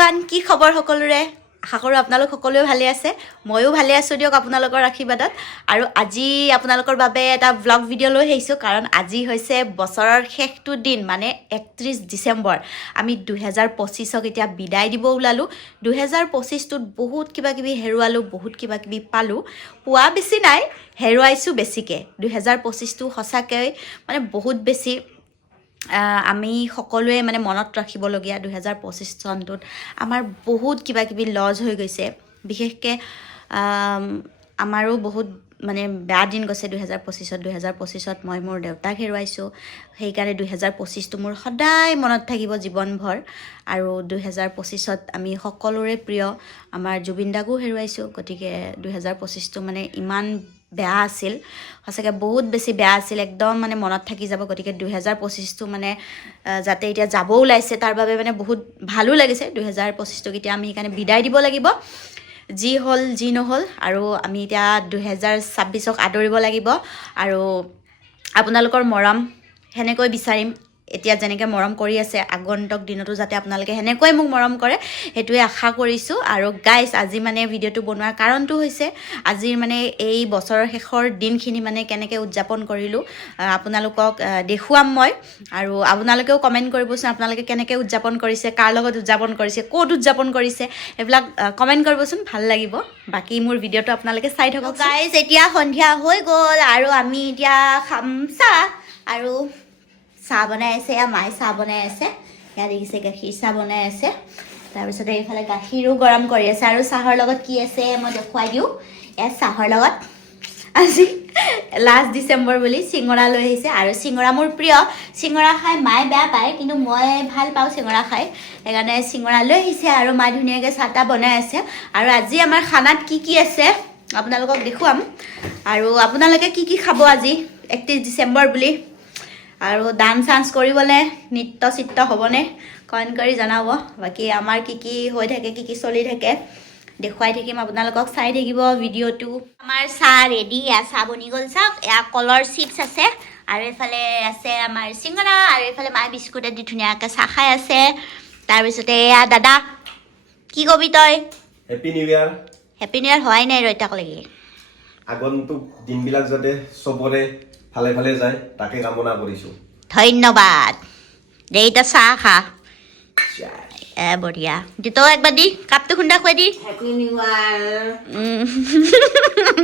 everyone কি খবৰ সকলোৰে আশা কৰোঁ আপোনালোক সকলোৱে ভালে আছে ময়ো ভালে আছোঁ দিয়ক আপোনালোকৰ আশীৰ্বাদত আৰু আজি আপোনালোকৰ বাবে এটা ব্লগ ভিডিঅ' লৈ আহিছোঁ কাৰণ আজি হৈছে বছৰৰ শেষটো দিন মানে 31 ডিচেম্বৰ আমি 2025ক এতিয়া বিদায় দিব ওলালোঁ 2025টোত বহুত কিবা কিবি হেৰুৱালোঁ বহুত কিবা কিবি পালোঁ পোৱা বেছি নাই হেৰুৱাইছোঁ বেছিকৈ 2025টো সঁচাকৈ মানে বহুত বেছি আমি সকলোৱে মানে মনত ৰাখিবলগীয়া 2025 চনটোত আমাৰ বহুত কিবা কিবি লজ হৈ গৈছে বিশেষকৈ আমাৰো বহুত মানে বেয়া দিন গৈছে 2025ত মই মোৰ দেউতাক হেৰুৱাইছোঁ সেইকাৰণে 2025টো মোৰ সদায় মনত থাকিব জীৱনভৰ আৰু 2025ত আমি সকলোৰে প্ৰিয় আমাৰ জুবিন দাকো হেৰুৱাইছোঁ গতিকে 2025টো মানে ইমান বেয়া আছিল সঁচাকৈ বহুত বেছি বেয়া আছিল একদম মানে মনত থাকি যাব গতিকে 2025টো মানে যাতে এতিয়া যাব ওলাইছে তাৰ বাবে মানে বহুত ভালো লাগিছে 2025টোক এতিয়া আমি সেইকাৰণে বিদায় দিব লাগিব যি হ'ল যি নহ'ল আৰু আমি এতিয়া 2026ক আদৰিব লাগিব আৰু আপোনালোকৰ মৰম সেনেকৈ বিচাৰিম এতিয়া যেনেকৈ মৰম কৰি আছে আগন্তুক দিনতো যাতে আপোনালোকে সেনেকৈ মোক মৰম কৰে সেইটোৱে আশা কৰিছোঁ আৰু গাইজ আজি মানে ভিডিঅ'টো বনোৱাৰ কাৰণটো হৈছে আজিৰ মানে এই বছৰৰ শেষৰ দিনখিনি মানে কেনেকৈ উদযাপন কৰিলোঁ আপোনালোকক দেখুৱাম মই আৰু আপোনালোকেও কমেণ্ট কৰিবচোন আপোনালোকে কেনেকৈ উদযাপন কৰিছে কাৰ লগত উদযাপন কৰিছে ক'ত উদযাপন কৰিছে এইবিলাক কমেণ্ট কৰিবচোন ভাল লাগিব বাকী মোৰ ভিডিঅ'টো আপোনালোকে চাই থাকক গাইজ এতিয়া সন্ধিয়া হৈ গ'ল আৰু আমি এতিয়া খাম চাহ আৰু চাহ বনাই আছে মায়ে চাহ বনাই আছে ইয়াত দেখিছে গাখীৰ চাহ বনাই আছে তাৰপিছতে এইফালে গাখীৰো গৰম কৰি আছে আৰু চাহৰ লগত কি আছে মই দেখুৱাই দিওঁ ইয়াত চাহৰ লগত আজি লাষ্ট ডিচেম্বৰ বুলি চিঙৰা লৈ আহিছে আৰু চিঙৰা মোৰ প্ৰিয় চিঙৰা খাই মায়ে বেয়া পায় কিন্তু মই ভাল পাওঁ চিঙৰা খাই সেইকাৰণে চিঙৰা লৈ আহিছে আৰু মায়ে ধুনীয়াকৈ চাহ তাহ বনাই আছে আৰু আজি আমাৰ খানাত কি কি আছে আপোনালোকক দেখুৱাম আৰু আপোনালোকে কি কি খাব আজি 31 ডিচেম্বৰ বুলি আৰু ডান্স চান্স কৰিবলৈ নৃত্য চিত্ৰ হ'বনে কমেণ্ট কৰি জনাব বাকী আমাৰ কি কি হৈ থাকে কি কি চলি থাকে দেখুৱাই থাকিম আপোনালোকক চাই থাকিব ভিডিঅ'টো আমাৰ চাহ ৰেডি চাহ বনি গ'ল চাওক এয়া কলৰ চিপছ আছে আৰু এইফালে আছে আমাৰ চিঙৰা আৰু এইফালে মায়ে বিস্কুট দি ধুনীয়াকৈ চাহ খাই আছে তাৰপিছতে এয়া দাদা কি কবি তই happy new year happy new year হোৱাই নাই ৰ এতিয়ালৈকে আগন্তুক দিনবিলাক যাতে চবৰে ভালে ভালে যায় তাকে কামনা কৰিছোঁ ধন্যবাদ দে এতিয়া চাহ খা বঢ়িয়া তই একবাৰ দি কাপটো খুন্দা খুৱাই দি happy new year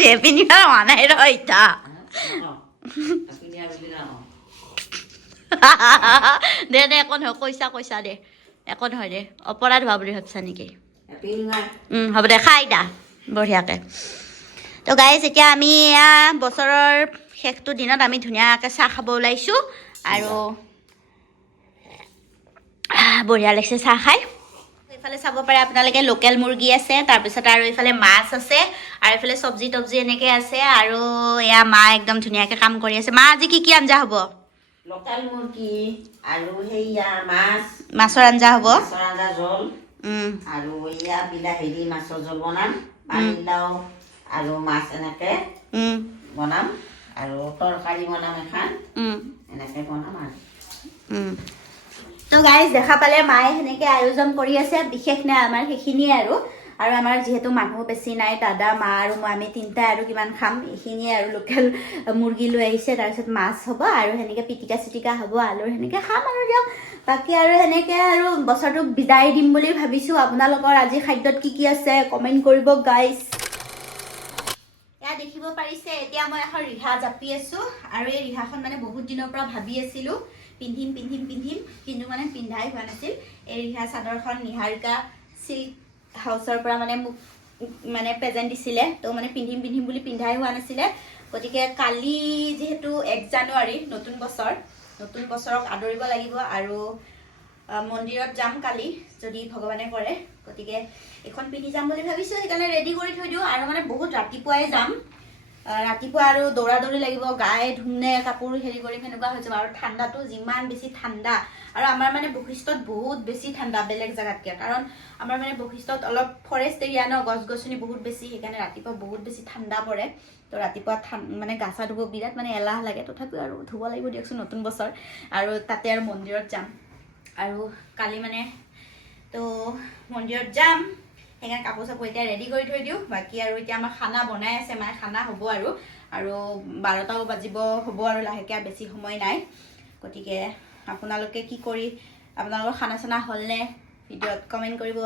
happy new year হোৱা নাই ৰ এতিয়া হেপী নিউ ইয়াৰ বুলি নাও দে দে একো নহয় কৈছা দে একো নহয় দে অপৰাধ হোৱা বুলি ভাবছা নেকি হেপী নিউ ইয়াৰ হ'ব দে খাই দা বঢ়িয়াকৈ তো গাইজ এতিয়া আমি এয়া বছৰৰ শেষটো দিনত আমি ধুনীয়াকৈ চাহ খাব ওলাইছোঁ আৰু বঢ়িয়া লাগিছে চাহ খাই এইফালে চাব পাৰে আপোনালোকে লোকেল মুৰ্গী আছে তাৰপিছত আৰু এইফালে মাছ আছে আৰু এইফালে চব্জি তব্জি এনেকৈ আছে আৰু এয়া মা একদম ধুনীয়াকৈ কাম কৰি আছে মা আজি কি কি আঞ্জা হ'ব লোকেল মুৰ্গী আৰু সেয়া মাছৰ আঞ্জা হ'ব মাছৰ আঞ্জা জোল আৰু এয়া বিলাহী দি মাছৰ জোল বনাম পানীলাও আৰু মাছ এনেকৈ বনাম আৰু তৰকাৰী বনাম এখন এনেকৈ বনাম আৰু তো গাইজ দেখা পালে মায়ে সেনেকৈ আয়োজন কৰি আছে বিশেষ নাই আমাৰ সেইখিনিয়ে আৰু আমাৰ যিহেতু মানুহ বেছি নাই দাদা মা আৰু মই আমি তিনিটাই আৰু কিমান খাম এইখিনিয়ে আৰু লোকেল মুৰ্গী লৈ আহিছে তাৰপিছত মাছ হ'ব আৰু সেনেকৈ পিটিকা চিটিকা হ'ব আলুৰ সেনেকৈ খাম আৰু দিয়ক বাকী আৰু সেনেকৈ আৰু বছৰটোক বিদায় দিম বুলি ভাবিছোঁ আপোনালোকৰ আজি খাদ্যত কি কি আছে কমেণ্ট কৰিব গাইজ এয়া দেখিব পাৰিছে এতিয়া মই এখন ৰিহা জাপি আছোঁ আৰু এই ৰিহাখন মানে বহুত দিনৰ পৰা ভাবি আছিলোঁ পিন্ধিম কিন্তু মানে পিন্ধাই হোৱা নাছিল এই ৰিহা চাদৰখন নিহাৰিকা চিল্ক হাউচৰ পৰা মানে মোক মানে প্ৰেজেণ্ট দিছিলে তো মানে পিন্ধিম বুলি পিন্ধাই হোৱা নাছিলে গতিকে কালি যিহেতু 1 জানুৱাৰী নতুন বছৰক আদৰিব লাগিব আৰু মন্দিৰত যাম কালি যদি ভগৱানে কৰে গতিকে এখন পিন্ধি যাম বুলি ভাবিছোঁ সেইকাৰণে ৰেডি কৰি থৈ দিওঁ আৰু মানে বহুত ৰাতিপুৱাই যাম ৰাতিপুৱা আৰু দৌৰা দৌৰি লাগিব গায়ে ধুমনে কাপোৰ হেৰি কৰি সেনেকুৱা হৈ যাব আৰু ঠাণ্ডাটো যিমান বেছি ঠাণ্ডা আৰু আমাৰ মানে বশিষ্ঠত বহুত বেছি ঠাণ্ডা বেলেগ জেগাতকৈ কাৰণ আমাৰ মানে বশিষ্ঠত অলপ ফৰেষ্ট এৰিয়া ন গছ গছনি বহুত বেছি সেইকাৰণে ৰাতিপুৱা বহুত বেছি ঠাণ্ডা পৰে তো ৰাতিপুৱা মানে গা চা ধুব বিৰাট মানে এলাহ লাগে তথাপিও আৰু ধুব লাগিব দিয়কচোন নতুন বছৰ আৰু তাতে আৰু মন্দিৰত যাম আৰু কালি মানে তো তো মন্দিৰত যাম সেইকাৰণে কাপোৰ চাপোৰ এতিয়া ৰেডি কৰি থৈ দিওঁ বাকী আৰু এতিয়া আমাৰ খানা বনাই আছে মায়ে খানা হ'ব আৰু 12টাও বাজিব হ'ব আৰু লাহেকৈ বেছি সময় নাই গতিকে আপোনালোকে কি কৰি আপোনালোকৰ খানা চানা হ'লনে ভিডিঅ'ত কমেণ্ট কৰিব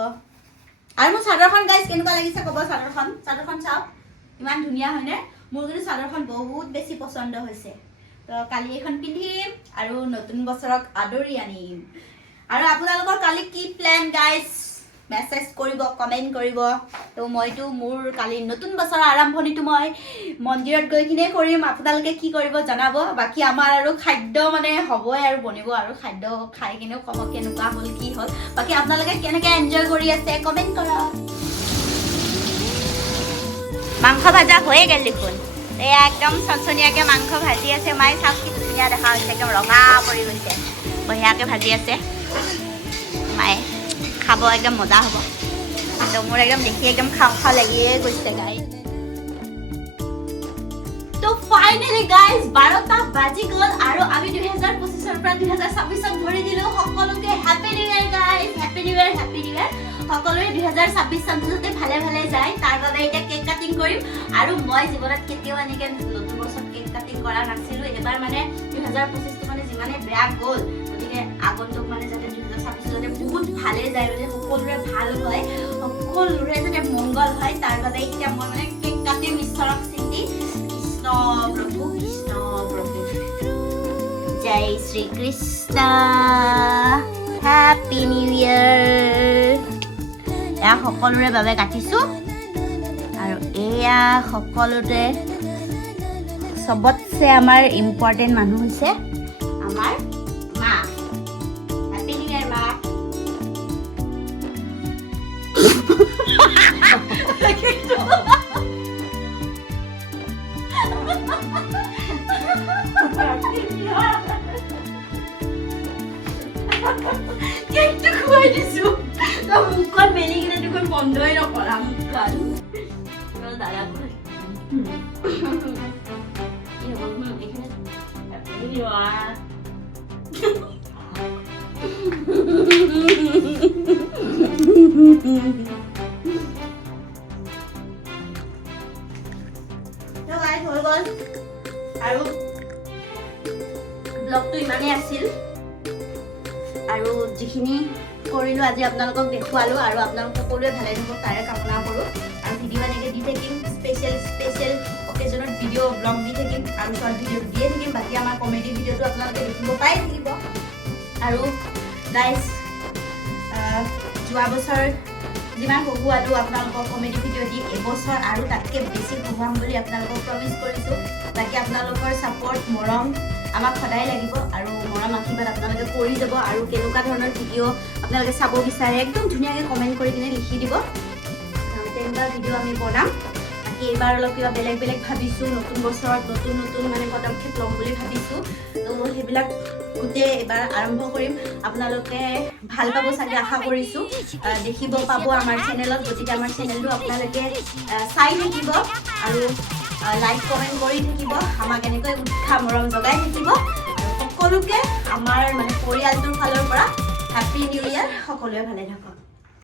আৰু মোৰ চাদৰখন গাইজ কেনেকুৱা লাগিছে ক'ব চাদৰখন চাওক ইমান ধুনীয়া হয়নে মোৰ কিন্তু চাদৰখন বহুত বেছি পচন্দ হৈছে তো কালি এখন পিন্ধিম আৰু নতুন বছৰক আদৰি আনিম আৰু আপোনালোকৰ কালি কি প্লেন গাইজ মেছেজ কৰিব কমেণ্ট কৰিব তো মইতো মোৰ কালি নতুন বছৰৰ আৰম্ভণিটো মই মন্দিৰত গৈ কিনে কৰিম আপোনালোকে কি কৰিব জনাব বাকী আমাৰ আৰু খাদ্য মানে হ'বই আৰু বনিব আৰু খাদ্য খাই কিনেও ক'ব কেনেকুৱা হ'ল কি হ'ল বাকী আপোনালোকে কেনেকৈ এনজয় কৰি আছে কমেণ্ট কৰক মাংস ভাজা হৈয়ে গ'ল দেখোন এয়া একদম চনচনীয়াকৈ মাংস ভাজি আছে মায়ে চাওক কি ধুনীয়া দেখা হৈছে একদম ৰঙা পৰি গৈছে বঢ়িয়াকৈ ভাজি আছে মায়ে খাব একদম মজা হ'ব তো মোৰ একদম দেখি একদম খাওঁ খাওঁ লাগিয়ে গৈছে গাই তো ফাইনেলি গাইজ 12টা বাজি গ'ল আৰু আমি 2025ৰ পৰা 2026ত ভৰি দিলোঁ সকলোকে happy new year guys happy new year সকলোৱে 2026 চনটো যাতে ভালে ভালে যায় তাৰ বাবে এতিয়া কেক কাটিং কৰিম আৰু মই জীৱনত কেতিয়াও এনেকৈ নতুন বছৰত কেক কাটিং কৰা নাছিলোঁ এবাৰ মানে 2025টো মানে যিমানে বেয়া গ'ল গতিকে আগন্তুক মানে যাতে 2026 যাতে বহুত ভালে যায় মানে সকলোৰে ভাল হয় সকলোৰে যাতে মংগল হয় তাৰ বাবে এতিয়া মই মানে কেক কাটিম ঈশ্বৰক চিন্তি কৃষ্ণ প্ৰভু জয় Shri Krishna happy new year এয়া সকলোৰে বাবে কাটিছোঁ আৰু এয়া সকলোতে চবতছে আমাৰ ইম্পৰ্টেণ্ট মানুহ হৈছে আমাৰ মা হেপী নিউ ইয়েৰ মা কেকটো খুৱাই দিছোঁ মুখখন মেলি কিনে দেখোন বন্ধই নকৰা মুখখন দাদা হৈ গ'ল আৰু ব্লগটো ইমানেই আছিল আৰু যিখিনি কৰিলোঁ আজি আপোনালোকক দেখুৱালোঁ আৰু আপোনালোক সকলোৱে ভালে থাকক তাৰে কামনা কৰোঁ আৰু ভিডিঅ' এনেকৈ দি থাকিম স্পেচিয়েল অকেজনত ভিডিঅ' ব্লগ দি থাকিম আৰু শ্বৰ্ট ভিডিঅ' দিয়ে থাকিম বাকী আমাৰ কমেডি ভিডিঅ'টো আপোনালোকে দেখিব পাই থাকিব আৰু গাইজ যোৱা বছৰ যিমান পঢ়োৱাটো আপোনালোকক কমেডি ভিডিঅ' দি এবছৰ আৰু তাতকৈ বেছি পঢ়ুৱাম বুলি আপোনালোকক প্ৰমিছ কৰিছোঁ বাকী আপোনালোকৰ ছাপৰ্ট মৰম আমাক সদায় লাগিব আৰু মৰম আশীৰ্বাদ আপোনালোকে কৰি যাব আৰু কেনেকুৱা ধৰণৰ ভিডিঅ' আপোনালোকে চাব বিচাৰে একদম ধুনীয়াকৈ কমেণ্ট কৰি কিনে লিখি দিব তেনেকুৱা ভিডিঅ' আমি বনাম বাকী এইবাৰ অলপ কিবা বেলেগ ভাবিছোঁ নতুন বছৰত নতুন মানে পদক্ষেপ ল'ম বুলি ভাবিছোঁ তো সেইবিলাক গোটেই এইবাৰ আৰম্ভ কৰিম আপোনালোকে ভাল পাব চাগে আশা কৰিছোঁ দেখিব পাব আমাৰ চেনেলত গতিকে আমাৰ চেনেলটো আপোনালোকে চাই থাকিব আৰু লাইক কমেণ্ট কৰি থাকিব আমাক এনেকৈ উৎসাহ মৰম জগাই থাকিব সকলোকে আমাৰ মানে পৰিয়ালটোৰ ফালৰ পৰা হেপী নিউ ইয়েৰ সকলোৱে ভালে থাকক